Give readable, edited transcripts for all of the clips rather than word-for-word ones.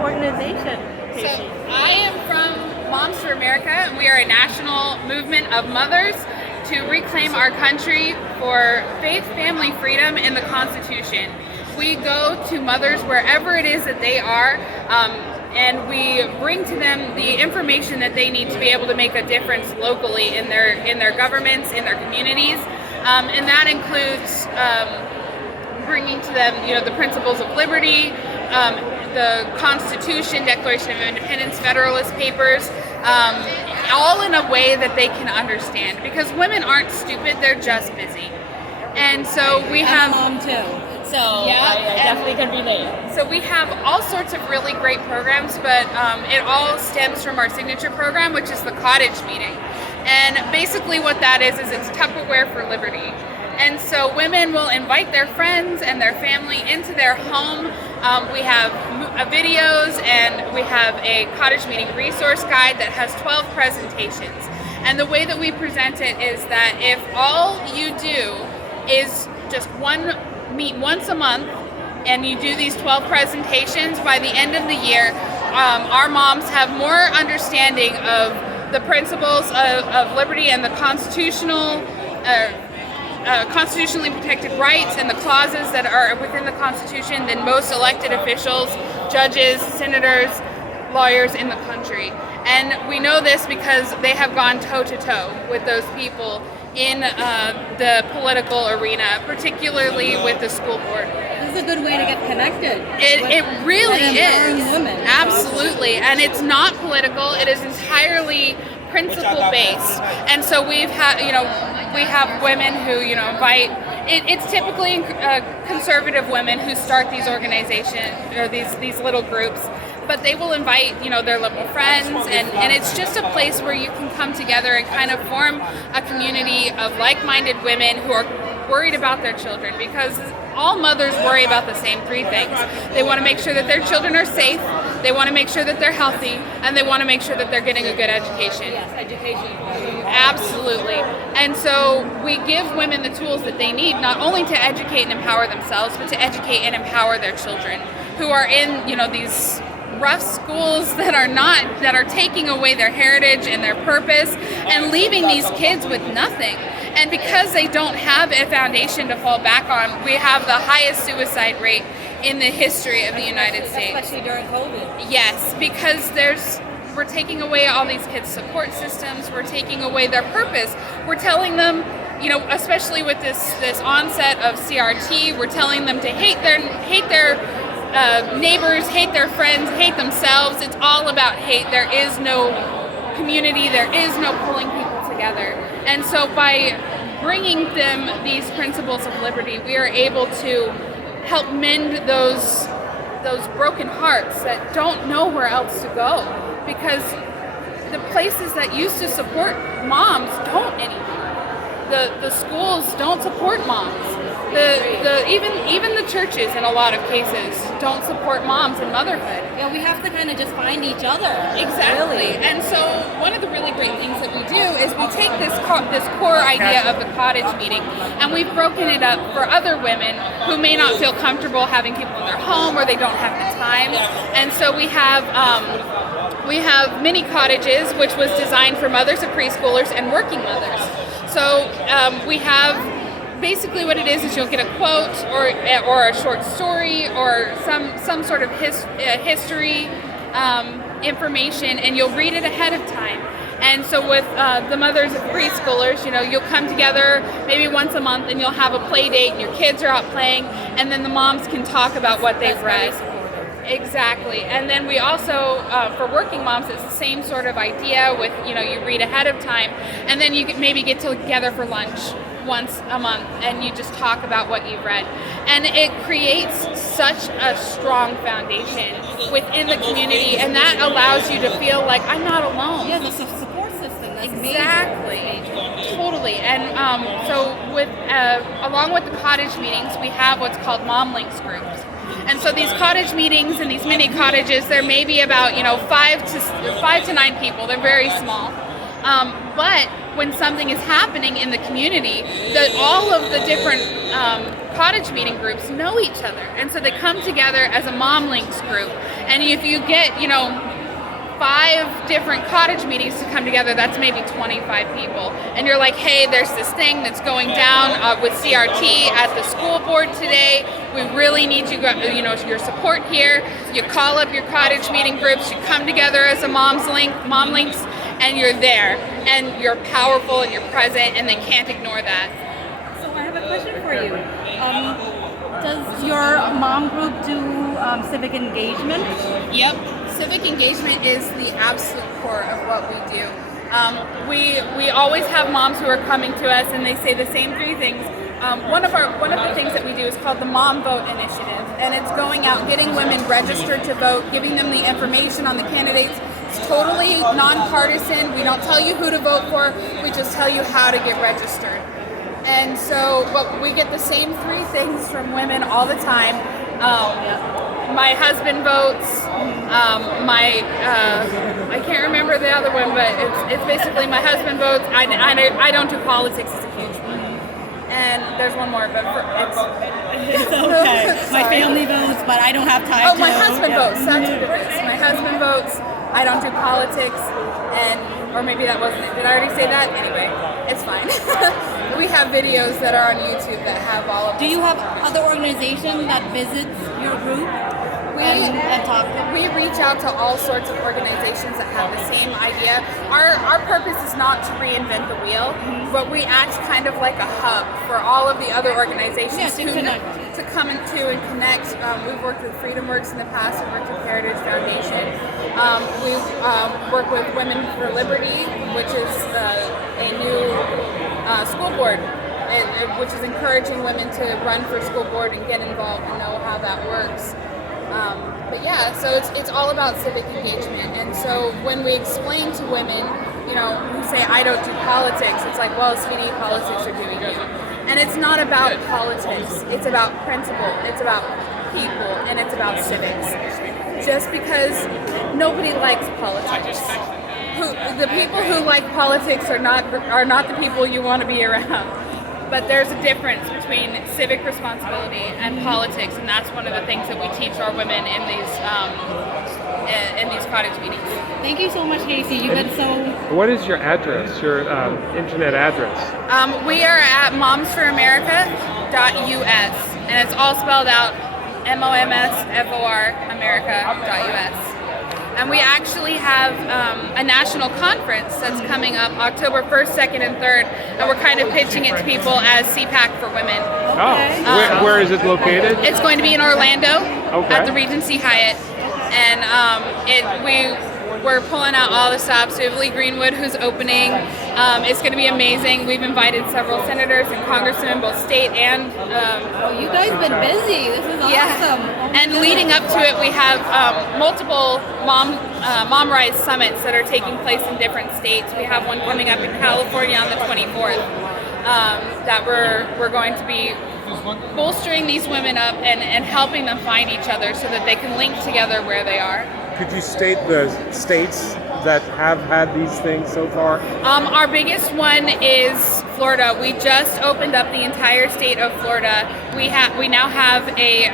organization, So Casey? I am from Moms for America, and we are a national movement of mothers to reclaim our country for faith, family, freedom, and the Constitution. We go to mothers wherever it is that they are, and we bring to them the information that they need to be able to make a difference locally in their governments, in their communities, and that includes bringing to them, the principles of liberty, the Constitution, Declaration of Independence, Federalist Papers, all in a way that they can understand. Because women aren't stupid; they're just busy. And so we have I'm a mom too. So Yeah, I definitely can relate. So we have all sorts of really great programs, but it all stems from our signature program, which is the cottage meeting. And basically what that is it's Tupperware for Liberty. And so women will invite their friends and their family into their home. We have videos, and we have a cottage meeting resource guide that has 12 presentations. And the way that we present it is that if all you do is just meet once a month, and you do these 12 presentations, by the end of the year, our moms have more understanding of the principles of liberty and the constitutionally protected rights and the clauses that are within the Constitution than most elected officials, judges, senators, lawyers in the country. And we know this because they have gone toe-to-toe with those people in the political arena, particularly with the school board. This is a good way to get connected. It really is. Women. Absolutely. And it's not political. It is entirely principle based. And so we have women who, invite, it's typically conservative women who start these organizations or these little groups. But they will invite, their liberal friends, and it's just a place where you can come together and kind of form a community of like-minded women who are worried about their children, because all mothers worry about the same three things. They want to make sure that their children are safe, they want to make sure that they're healthy, and they want to make sure that they're getting a good education. Yes, education. Absolutely. And so we give women the tools that they need, not only to educate and empower themselves, but to educate and empower their children who are in, these rough schools that are taking away their heritage and their purpose and leaving these kids with nothing. And because they don't have a foundation to fall back on, we have the highest suicide rate in the history of the United States. Especially during COVID. Yes, because we're taking away all these kids' support systems, we're taking away their purpose. We're telling them, especially with this onset of CRT, we're telling them to hate their neighbors, hate their friends, hate themselves. It's all about hate. There is no community, there is no pulling people together. And so by bringing them these principles of liberty, we are able to help mend those broken hearts that don't know where else to go, because the places that used to support moms don't anymore. The schools don't support moms. Even the churches in a lot of cases don't support moms and motherhood. Yeah, we have to kind of just find each other. Exactly. Really. And so one of the really great things that we do is we take this core idea of the cottage meeting, and we've broken it up for other women who may not feel comfortable having people in their home, or they don't have the time. And so we have mini cottages, which was designed for mothers of preschoolers and working mothers. So we have, basically what it is you'll get a quote or a short story or some sort of history information, and you'll read it ahead of time. And so with the mothers of preschoolers, you'll come together maybe once a month, and you'll have a play date, and your kids are out playing, and then the moms can talk about what they've read. Exactly. And then we also, for working moms, it's the same sort of idea with, you read ahead of time, and then you maybe get together for lunch once a month, and you just talk about what you've read. And it creates such a strong foundation within the community, and that allows you to feel like I'm not alone. Yeah, the support system. That's Exactly. major. Totally. And so with along with the cottage meetings, we have what's called Mom Links groups. And so these cottage meetings and these mini cottages, there may be about 5 to 9 people. They're very small. But when something is happening in the community, that all of the different cottage meeting groups know each other, and so they come together as a Mom Links group, And if you get, 5 different cottage meetings to come together, that's maybe 25 people. And you're like, hey, there's this thing that's going down with CRT at the school board today. We really need your support here. You call up your cottage meeting groups, you come together as a mom links, and you're there. And you're powerful and you're present, and they can't ignore that. So I have a question for you. Does your mom group do civic engagement? Yep. Civic engagement is the absolute core of what we do. We always have moms who are coming to us and they say the same 3 things. One of the things that we do is called the Mom Vote Initiative, and it's going out, getting women registered to vote, giving them the information on the candidates. It's totally nonpartisan. We don't tell you who to vote for. We just tell you how to get registered. And so, but we get the same 3 things from women all the time. My husband votes. I can't remember the other one, but it's basically my husband votes. I don't do politics. It's a huge one. And there's one more, but It's okay. My family votes, but I don't have time. Oh, my husband votes. That's what it is. My husband votes. I don't do politics, or maybe that wasn't it. Did I already say that? Anyway, it's fine. We have videos that are on YouTube that have all of. Do you have other organizations that visits your group? And talk to them? We reach out to all sorts of organizations that have the same idea. Our purpose is not to reinvent the wheel, but we act kind of like a hub for all of the other organizations to connect. To come into and connect. We've worked with Freedom Works in the past. We've worked with Heritage Foundation. We've worked with Women for Liberty, which is a new school board, which is encouraging women to run for school board and get involved and know how that works. But yeah, so it's all about civic engagement. And so when we explain to women, who say, I don't do politics, it's like, well, sweetie, politics are doing you. And it's not about politics. It's about principle. It's about people. And it's about civics. Just because nobody likes politics. The people who like politics are not the people you want to be around. But there's a difference between civic responsibility and politics, and that's one of the things that we teach our women in these cottage meetings. Thank you so much, Casey. You've been so... What is your address, your internet address? We are at momsforamerica.us, and it's all spelled out MOMSFOR America.us. And we actually have a national conference that's coming up October 1st, 2nd, and 3rd, and we're kind of pitching it to people as CPAC for women. Okay. Oh, where is it located? It's going to be in Orlando at the Regency Hyatt, and we're pulling out all the stops. We have Lee Greenwood, who's opening. It's going to be amazing. We've invited several senators and congressmen, both state and. You guys have been busy. This is awesome. Yeah. And leading up to it, we have multiple Mom Rise summits that are taking place in different states. We have one coming up in California on the 24th. That we're going to be bolstering these women up and helping them find each other so that they can link together where they are. Could you state the states that have had these things so far? Our biggest one is Florida. We just opened up the entire state of Florida. We now have a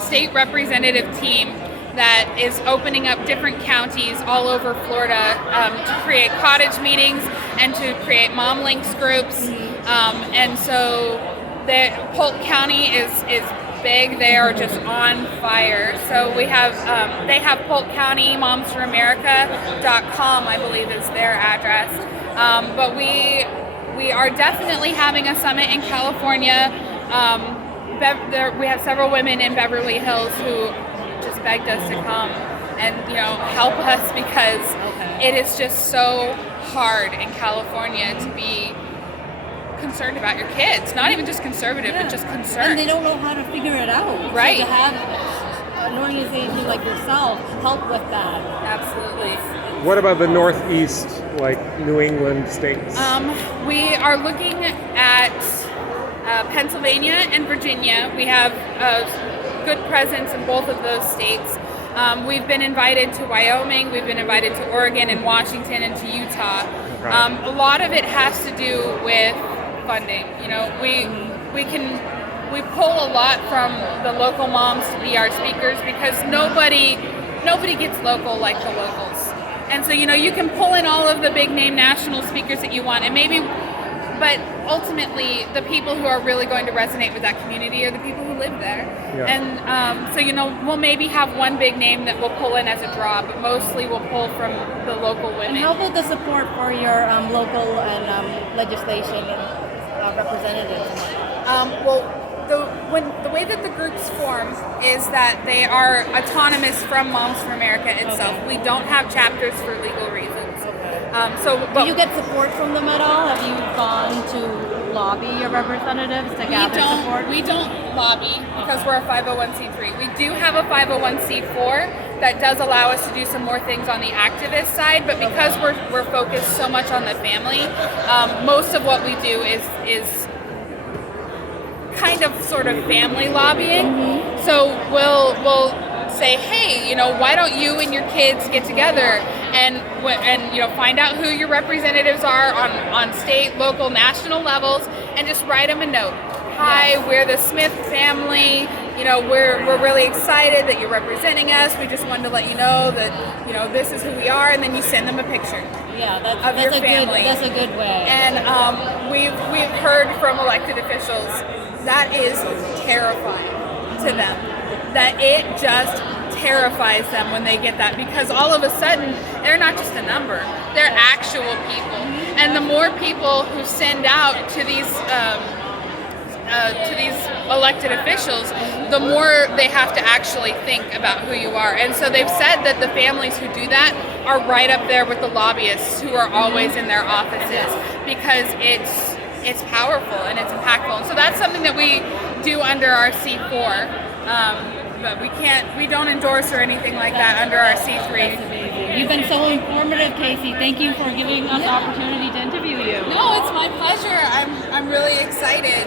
state representative team that is opening up different counties all over Florida to create cottage meetings and to create mom links groups. And so Polk County is big. They are just on fire. So we have they have Polk County momsforamerica.com, I believe is their address. But we are definitely having a summit in California. We have several women in Beverly Hills who just begged us to come and help us because it is just so hard in California to be concerned about your kids. Not even just conservative, but just concerned. And they don't know how to figure it out. Right. So to have an organization like yourself help with that. Absolutely. What about the Northeast, like New England states? We are looking at Pennsylvania and Virginia. We have a good presence in both of those states. We've been invited to Wyoming, we've been invited to Oregon and Washington and to Utah. A lot of it has to do with funding. We can we pull a lot from the local moms to be our speakers because nobody gets local like the locals. And so, you can pull in all of the big name national speakers that you want, and but ultimately the people who are really going to resonate with that community are the people who live there. Yeah. And so, we'll maybe have one big name that we'll pull in as a draw, but mostly we'll pull from the local women. And how about the support for your local and legislation and representatives? The way that the groups form is that they are autonomous from Moms for America itself. Okay. We don't have chapters for legal reasons. Do you get support from them at all? Have you gone to lobby your representatives to gather support? We don't lobby because we're a 501c3. We do have a 501c4 that does allow us to do some more things on the activist side, but because we're focused so much on the family, most of what we do is kind of sort of family lobbying. Mm-hmm. So we'll say, hey, why don't you and your kids get together and find out who your representatives are on state, local, national levels, and just write them a note. Hi, we're the Smith family. We're really excited that you're representing us. We just wanted to let you know that this is who we are, and then you send them a picture. Yeah, that's your a family. That's a good way. And we've heard from elected officials that is terrifying to them. That it just terrifies them when they get that, because all of a sudden they're not just a number; they're actual people. And the more people who send out to these elected officials, the more they have to actually think about who you are. And so they've said that the families who do that are right up there with the lobbyists who are always in their offices, because it's powerful and it's impactful. And so that's something that we do under our C4. But we don't endorse or anything like that under our C3. You've been so informative, Casey. Thank you for giving us the opportunity to interview you. No, it's my pleasure. I'm really excited.